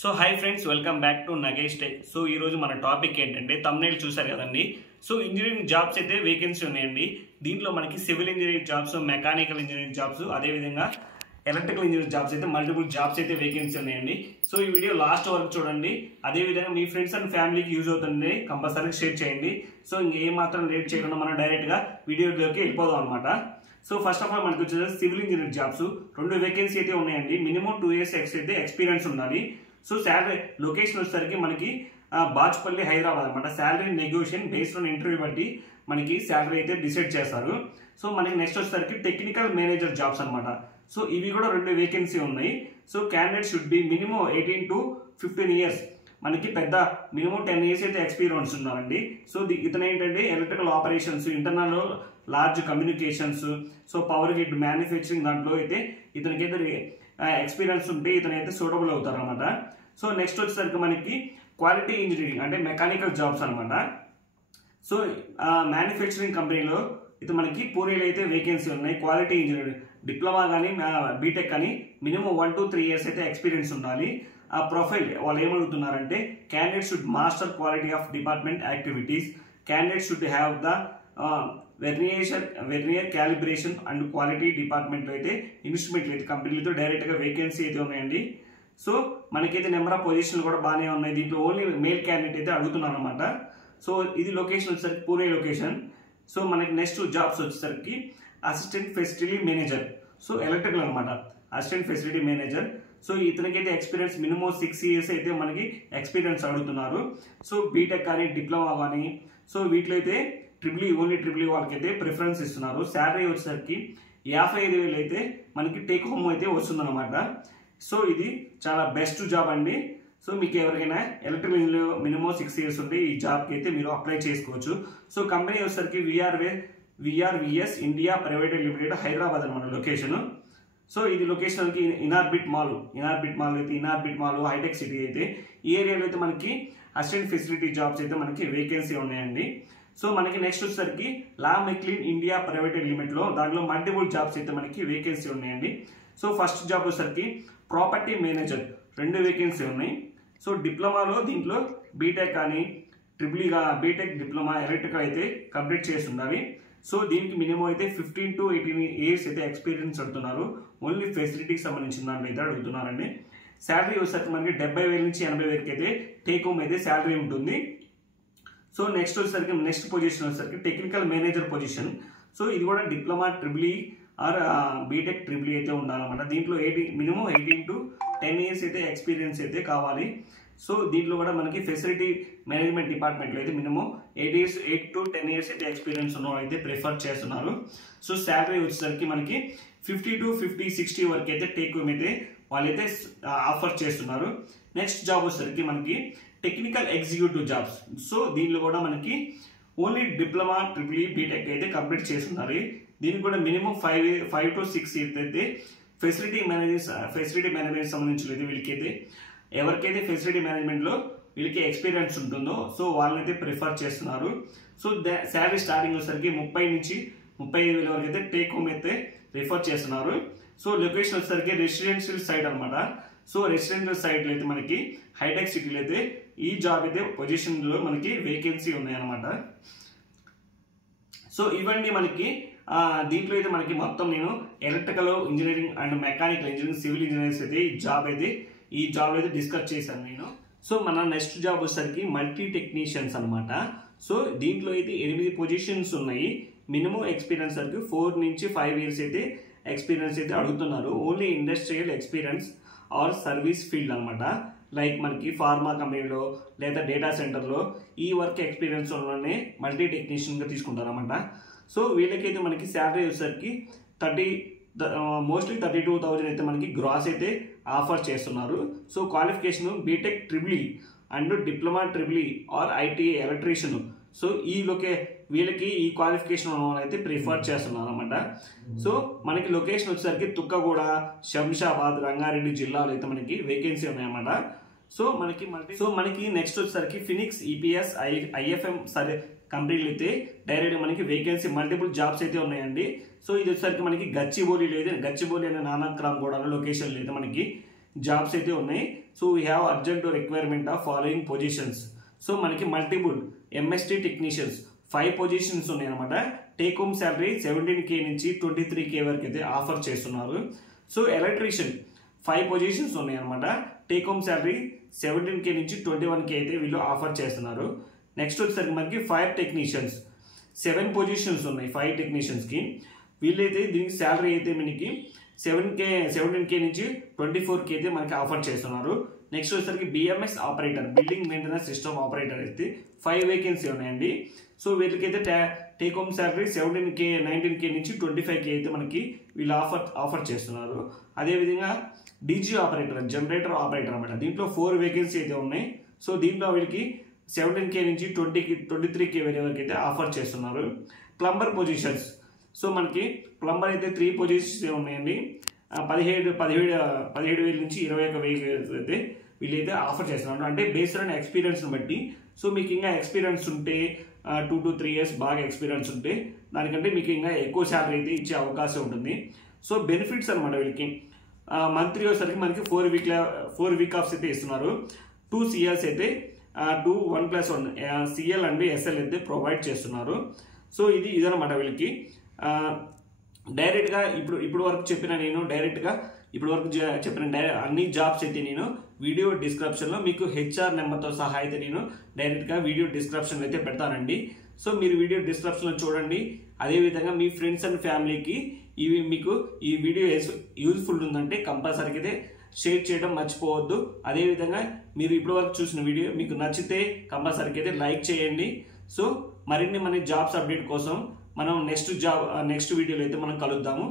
So hi friends, welcome back to Nagesh tech. So ఈరోజు మన topic ఏంటంటే తమ్నైల్ చూసారు కదండి. సో ఇంజనీరింగ్ జాబ్స్ అయితే వేకెన్సీ ఉన్నాయండి. దీంట్లో మనకి civil engineering jobs, mechanical engineering jobs, అదేవిధంగా ఎలక్ట్రికల్ ఇంజనీరింగ్ జాబ్స్ అయితే మల్టిపుల్ జాబ్స్ అయితే వేకెన్సీ ఉన్నాయండి. సో ఈ వీడియో లాస్ట్ వరకు చూడండి. అదేవిధంగా మీ ఫ్రెండ్స్ అండ్ ఫ్యామిలీకి యూజ్ అవుతుంది, కంపల్సరీ షేర్ చేయండి. సో ఇంకేం మాత్రం లేట్ చేయకుండా మనం డైరెక్ట్గా వీడియోలోకి వెళ్ళిపోదాం అనమాట. సో ఫస్ట్ ఆఫ్ ఆల్ మనకి వచ్చేసి సివిల్ ఇంజనీరింగ్ జాబ్స్ 2 వేకెన్సీ అయితే ఉన్నాయండి. మినిమం 2 years అయితే ఎక్స్పీరియన్స్ ఉండాలి. సో శాలరీ లొకేషన్ వచ్చేసరికి మనకి బాచ్పల్లి, హైదరాబాద్ అనమాట. Salary negotiation based on interview బట్టి మనకి శాలరీ అయితే డిసైడ్ చేస్తారు. సో మనకి నెక్స్ట్ వచ్చేసరికి టెక్నికల్ మేనేజర్ జాబ్స్ అనమాట. సో ఇవి కూడా 2 వేకెన్సీ ఉన్నాయి. So candidate should be minimum 18 to 15 years. మనకి పెద్ద మినిమం 10 years అయితే ఎక్స్పీరియన్స్ ఉన్నారండి. సో ఇతను ఏంటంటే electrical operations, internal large communications, so power grid manufacturing దాంట్లో అయితే ఇతనికైతే ఎక్స్పీరియన్స్ ఉంటే ఇతనైతే సూటబుల్ అవుతారు అనమాట. సో నెక్స్ట్ వచ్చేసరికి మనకి క్వాలిటీ ఇంజనీరింగ్ అంటే మెకానికల్ జాబ్స్ అనమాట. సో మ్యానుఫ్యాక్చరింగ్ కంపెనీలో ఇది మనకి పూణేలో అయితే వేకెన్సీ ఉన్నాయి. క్వాలిటీ ఇంజనీరింగ్ డిప్లొమా కానీ బీటెక్ కానీ మినిమం 1 to 3 years అయితే ఎక్స్పీరియన్స్ ఉండాలి. ఆ ప్రొఫైల్ వాళ్ళు ఏమడుగుతున్నారంటే candidate should master quality of department activities, candidate should have the vernier calibration and quality డిపార్ట్మెంట్లో అయితే ఇన్స్ట్రుమెంట్లు అయితే కంపెనీలతో డైరెక్ట్గా వేకెన్సీ అయితే ఉన్నాయండి. సో మనకైతే నెంబర్ ఆఫ్ పొజిషన్లు కూడా బాగానే ఉన్నాయి. దీంట్లో ఓన్లీ మేల్ క్యాండిడేట్ అయితే అడుగుతున్నాను అనమాట. సో ఇది లొకేషన్ వచ్చేసరికి పూణే లొకేషన్. సో మనకి నెక్స్ట్ జాబ్స్ వచ్చేసరికి assistant facility manager, so electrical అనమాట. Assistant facility manager. సో ఇతనికైతే ఎక్స్పీరియన్స్ మినిమం 6 years అయితే మనకి ఎక్స్పీరియన్స్ అడుగుతున్నారు. సో బీటెక్ కానీ డిప్లొమా కానీ సో వీటిలో అయితే ఓన్లీ ట్రిపుల్ వాళ్ళకైతే ప్రిఫరెన్స్ ఇస్తున్నారు. శాలరీ వచ్చేసరికి 55,000 అయితే మనకి టేక్ హోమ్ అయితే వస్తుందన్నమాట. సో ఇది చాలా బెస్ట్ జాబ్ అండి. సో మీకు ఎవరికైనా ఎలక్ట్రికల్ ఇంజనీర్ మినిమం 6 years ఉంటే ఈ జాబ్కి అయితే మీరు అప్లై చేసుకోవచ్చు. సో కంపెనీ వచ్చేసరికి విఆర్విఎస్ ఇండియా ప్రైవేట్ లిమిటెడ్, హైదరాబాద్ అనమాట లొకేషన్. సో ఇది లొకేషన్కి ఇనార్బిట్ మాల్ అయితే ఇనార్బిట్ మాల్ హైటెక్ సిటీ అయితే ఈ ఏరియాలో అయితే మనకి అసిస్టెంట్ ఫెసిలిటీ జాబ్స్ అయితే మనకి వేకెన్సీ ఉన్నాయండి. సో మనకి నెక్స్ట్ వచ్చేసరికి లా మెక్లిన్ ఇండియా ప్రైవేట్ లిమిటెడ్లో దాంట్లో మల్టిపుల్ జాబ్స్ అయితే మనకి వేకెన్సీ ఉన్నాయండి. సో ఫస్ట్ జాబ్ వచ్చేసరికి ప్రాపర్టీ మేనేజర్ 2 వేకెన్సీ ఉన్నాయి. సో డిప్లొమాలో దీంట్లో బీటెక్ కానీ బీటెక్ డిప్లొమా ఎలక్ట్రికల్ అయితే కంప్లీట్ చేసి ఉండాలి. సో దీనికి మినిమం అయితే 15 to 18 years అయితే ఎక్స్పీరియన్స్ అడుగుతున్నారు. ఓన్లీ ఫెసిలిటీకి సంబంధించిన దాంట్లో అయితే అడుగుతున్నారండి. శాలరీ వచ్చేసరికి మనకి 70,000 నుంచి 80,000 అయితే టేక్ హోమ్ అయితే శాలరీ ఉంటుంది. సో నెక్స్ట్ వచ్చేసరికి నెక్స్ట్ పొజిషన్ వచ్చేసరికి టెక్నికల్ మేనేజర్ పొజిషన్. సో ఇది కూడా diploma triple or BTech triple అయితే ఉండాలన్నమాట. దీంట్లో మినిమం 18 to 10 years అయితే ఎక్స్పీరియన్స్ అయితే కావాలి. సో దీంట్లో కూడా మనకి ఫెసిలిటీ మేనేజ్మెంట్ డిపార్ట్మెంట్లో అయితే మినిమం 8 to 10 years అయితే ఎక్స్పీరియన్స్ ఉన్న అయితే ప్రిఫర్ చేస్తున్నారు. సో శాలరీ వచ్చేసరికి మనకి 50 to 60 వరకు అయితే టేక్ హోమ్ అయితే వాళ్ళైతే ఆఫర్ చేస్తున్నారు. నెక్స్ట్ జాబ్ వచ్చేసరికి మనకి టెక్నికల్ ఎగ్జిక్యూటివ్ జాబ్స్. సో దీనిలో కూడా మనకి ఓన్లీ డిప్లొమా ట్రిపుల్ బీటెక్ అయితే కంప్లీట్ చేస్తున్నారు. దీనికి కూడా మినిమం 5 to 6 years అయితే ఫెసిలిటీ మేనేజ్మెంట్ సంబంధించిన అయితే వీళ్ళకైతే ఎవరికైతే ఫెసిలిటీ మేనేజ్మెంట్లో వీళ్ళకి ఎక్స్పీరియన్స్ ఉంటుందో సో వాళ్ళనైతే ప్రిఫర్ చేస్తున్నారు. సో శాలరీ స్టార్టింగ్ వచ్చేసరికి 30 నుంచి 35,000 వరకు అయితే టేక్ హోమ్ అయితే ప్రిఫర్ చేస్తున్నారు. సో లొకేషన్ వచ్చేసరికి రెసిడెన్షియల్ సైట్ అనమాట. సో రెసిడెన్షియల్ సైట్లో అయితే మనకి హైటెక్ సిటీలో అయితే ఈ జాబ్ అయితే పొజిషన్లో మనకి వేకెన్సీ ఉన్నాయన్నమాట. సో ఇవన్నీ మనకి దీంట్లో అయితే మనకి మొత్తం నేను electrical engineering and mechanical engineering, civil engineers అయితే ఈ జాబ్ అయితే డిస్కస్ చేశాను నేను. సో మన నెక్స్ట్ జాబ్ వచ్చేసరికి మల్టీ టెక్నీషియన్స్ అనమాట. సో దీంట్లో అయితే 8 పొజిషన్స్ ఉన్నాయి. మినిమం ఎక్స్పీరియన్స్ సరికి 4 నుంచి 5 years అయితే ఎక్స్పీరియన్స్ అయితే అడుగుతున్నారు. Only industrial experience or service field అనమాట. లైక్ మనకి ఫార్మా కంపెనీలో లేదా డేటా సెంటర్లో ఈ వర్క్ ఎక్స్పీరియన్స్ వల్లనే మల్టీ టెక్నీషియన్గా తీసుకుంటారు అనమాట. సో వీళ్ళకైతే మనకి శాలరీ వచ్చేసరికి మోస్ట్లీ 32,000 అయితే మనకి గ్రాస్ అయితే ఆఫర్ చేస్తున్నారు. So qualification BTech triple and diploma triple or ITI electrician. So వీళ్ళకి ఈ క్వాలిఫికేషన్ ఉన్న అయితే ప్రిఫర్ చేస్తున్నారు అనమాట. సో మనకి లొకేషన్ వచ్చేసరికి తుక్కగూడ, శంషాబాద్, రంగారెడ్డి జిల్లాలో అయితే మనకి వేకెన్సీ ఉన్నాయన్నమాట. సో మనకి నెక్స్ట్ వచ్చేసరికి ఫినిక్స్, ఈపీఎస్, ఐఎఫ్ఎం సరే కంపెనీలు అయితే డైరెక్ట్ మనకి వేకెన్సీ మల్టిపుల్ జాబ్స్ అయితే ఉన్నాయండి. సో ఇది వచ్చేసరికి మనకి గచ్చిబౌలి అనే నానక్రామ్ కూడా లొకేషన్లో అయితే మనకి జాబ్స్ అయితే ఉన్నాయి. So we have urgent requirement of following positions. So మనకి మల్టిపుల్ ఎంఎస్టీ టెక్నీషియన్స్ 5 పొజిషన్స్ ఉన్నాయి అనమాట. టేక్ హోమ్ శాలరీ 17K నుంచి 23K వరకు అయితే ఆఫర్ చేస్తున్నారు. సో ఎలక్ట్రీషియన్ 5 పొజిషన్స్ ఉన్నాయి అనమాట. టేక్ హోమ్ శాలరీ 17K నుంచి 21K అయితే వీళ్ళు ఆఫర్ చేస్తున్నారు. నెక్స్ట్ వచ్చేసరికి మనకి ఫైర్ టెక్నీషియన్స్ 7 పొజిషన్స్ ఉన్నాయి 5 టెక్నీషియన్స్కి. వీళ్ళైతే దీనికి శాలరీ అయితే మనకి 17K నుంచి 24K అయితే మనకి ఆఫర్ చేస్తున్నారు. నెక్స్ట్ వచ్చేసరికి BMS operator, building maintenance system operator అయితే 5 వేకెన్సీ ఉన్నాయండి. సో వీళ్ళకైతే take home salary 17K 19K నుంచి 25K అయితే మనకి వీళ్ళు ఆఫర్ చేస్తున్నారు. అదేవిధంగా డీజీ ఆపరేటర్, జనరేటర్ ఆపరేటర్ అనమాట. దీంట్లో 4 వేకెన్సీ అయితే ఉన్నాయి. సో దీంట్లో వీళ్ళకి 17K నుంచి 23K వరకు అయితే ఆఫర్ చేస్తున్నారు. ప్లంబర్ పొజిషన్స్, సో మనకి ప్లంబర్ అయితే 3 పొజిషన్స్ ఉన్నాయండి. 17,000 నుంచి 21,000 అయితే వీళ్ళైతే ఆఫర్ చేస్తున్నారు. అంటే బేస్డ్ ఆన్ ఎక్స్పీరియన్స్ని బట్టి. సో మీకు ఇంకా ఎక్స్పీరియన్స్ ఉంటే 2 to 3 years బాగా ఎక్స్పీరియన్స్ ఉంటే దానికంటే మీకు ఇంకా ఎక్కువ శాలరీ అయితే ఇచ్చే అవకాశం ఉంటుంది. సో బెనిఫిట్స్ అనమాట వీళ్ళకి మంత్లీ వచ్చేసరికి మనకి 4 వీక్ ఆఫ్స్ అయితే ఇస్తున్నారు. 2 CLs అయితే 1+1 CL అండ్ SL అయితే ప్రొవైడ్ చేస్తున్నారు. సో ఇదనమాట వీళ్ళకి డైరెక్ట్గా ఇప్పుడు వరకు చెప్పిన నేను అన్ని జాబ్స్ అయితే నేను వీడియో డిస్క్రిప్షన్లో మీకు HR నెంబర్తో సహా అయితే నేను డైరెక్ట్గా వీడియో డిస్క్రిప్షన్లో అయితే పెడతానండి. సో మీరు వీడియో డిస్క్రిప్షన్లో చూడండి. అదేవిధంగా మీ ఫ్రెండ్స్ అండ్ ఫ్యామిలీకి మీకు ఈ వీడియో యూజ్ఫుల్ ఉందంటే కంపల్సరీగా అయితే షేర్ చేయడం మర్చిపోవద్దు. అదేవిధంగా మీరు ఇప్పటివరకు చూసిన వీడియో మీకు నచ్చితే కంపల్సరీగా అయితే లైక్ చేయండి. సో మరిన్ని మన జాబ్స్ అప్డేట్ కోసం మనం నెక్స్ట్ వీడియోలో అయితే మనం కలుద్దాము.